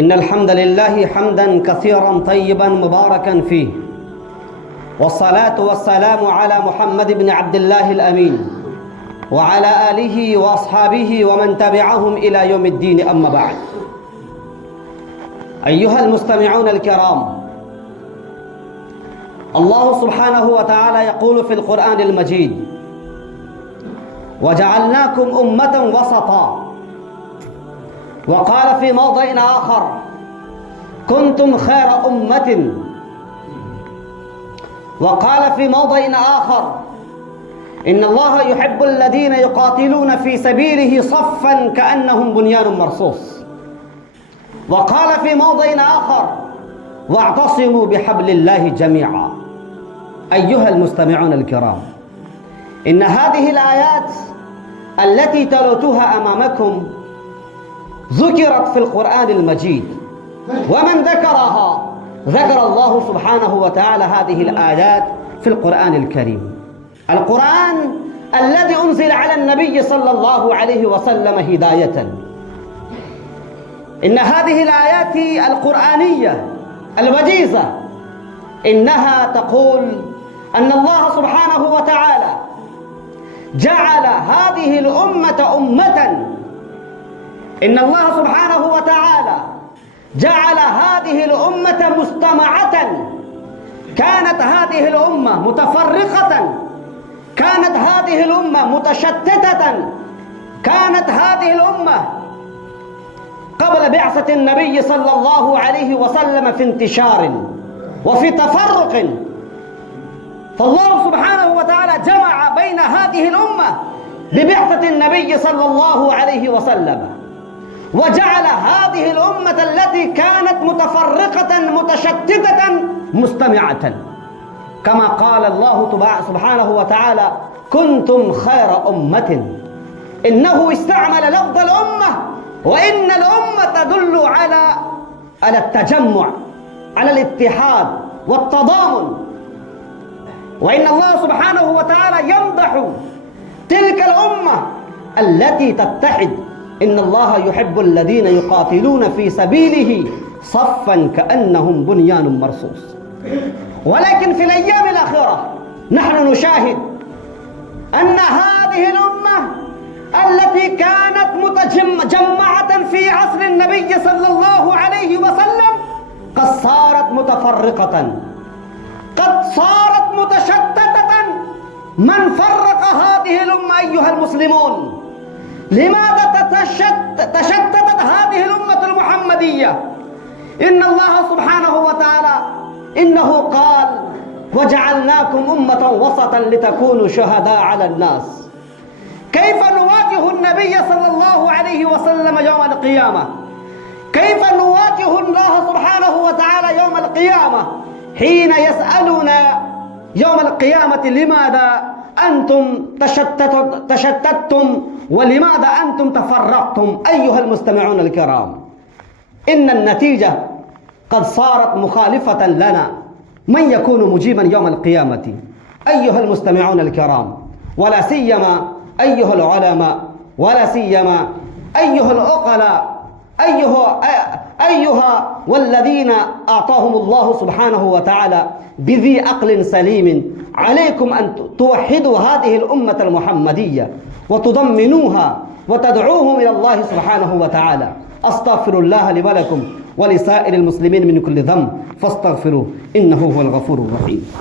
إن الحمد لله حمدا كثيرا طيبا مباركا فيه، والصلاة والسلام على محمد بن عبد الله الأمين وعلى آله وأصحابه ومن تبعهم إلى يوم الدين. أما بعد، أيها المستمعون الكرام، الله سبحانه وتعالى يقول في القرآن المجيد: وجعلناكم أمة وسطا. وقال في موضع آخر: كنتم خير أمة. وقال في موضع آخر: إن الله يحب الذين يقاتلون في سبيله صفا كأنهم بنيان مرصوص. وقال في موضع آخر: واعتصموا بحبل الله جميعا. أيها المستمعون الكرام، إن هذه الآيات التي تلوتها أمامكم ذكرت في القرآن المجيد، ومن ذكرها ذكر الله سبحانه وتعالى هذه الآيات في القرآن الكريم، القرآن الذي أنزل على النبي صلى الله عليه وسلم هداية. إن هذه الآيات القرآنية الوجيزة إنها تقول أن الله سبحانه وتعالى جعل هذه الأمة أمة. إن الله سبحانه وتعالى جعل هذه الأمة مجتمعة. كانت هذه الأمة متفرقة، كانت هذه الأمة متشتتة، كانت هذه الأمة قبل بعثة النبي صلى الله عليه وسلم في انتشار وفي تفرق. فالله سبحانه وتعالى جمع بين هذه الأمة ببعثة النبي صلى الله عليه وسلم، وجعل هذه الأمة التي كانت متفرقة متشتتة مجتمعة، كما قال الله سبحانه وتعالى: كنتم خير أمة. إنه استعمل لفظ الأمة، وإن الأمة تدل على التجمع، على الاتحاد والتضامن. وإن الله سبحانه وتعالى يمدح تلك الأمة التي تتحد. إن الله يحب الذين يقاتلون في سبيله صفا كأنهم بنيان مرصوص. ولكن في الأيام الأخيرة نحن نشاهد أن هذه الأمة التي كانت متجمعة في عصر النبي صلى الله عليه وسلم قد صارت متفرقة، قد صارت متشتتة. من فرق هذه الأمة أيها المسلمون؟ لماذا تشتتت هذه الأمة المحمدية؟ إن الله سبحانه وتعالى إنه قال: وجعلناكم أمة وسطا لتكونوا شهداء على الناس. كيف نواجه النبي صلى الله عليه وسلم يوم القيامة؟ كيف نواجه الله سبحانه وتعالى يوم القيامة حين يسألنا يوم القيامة: لماذا أنتم تشتتتم ولماذا أنتم تفرقتم؟ أيها المستمعون الكرام، إن النتيجة قد صارت مخالفة لنا. من يكون مجيبا يوم القيامة؟ أيها المستمعون الكرام، ولا سيما أيها العلماء، ولا سيما أيها العقلاء، أيها والذين أعطاهم الله سبحانه وتعالى بذي عقل سليم. عليكم أن توحدوا هذه الأمة المحمدية وتضمنوها وتدعوهم إلى الله سبحانه وتعالى. أستغفر الله لي ولكم ولسائر المسلمين من كل ذنب فاستغفروه إنه هو الغفور الرحيم.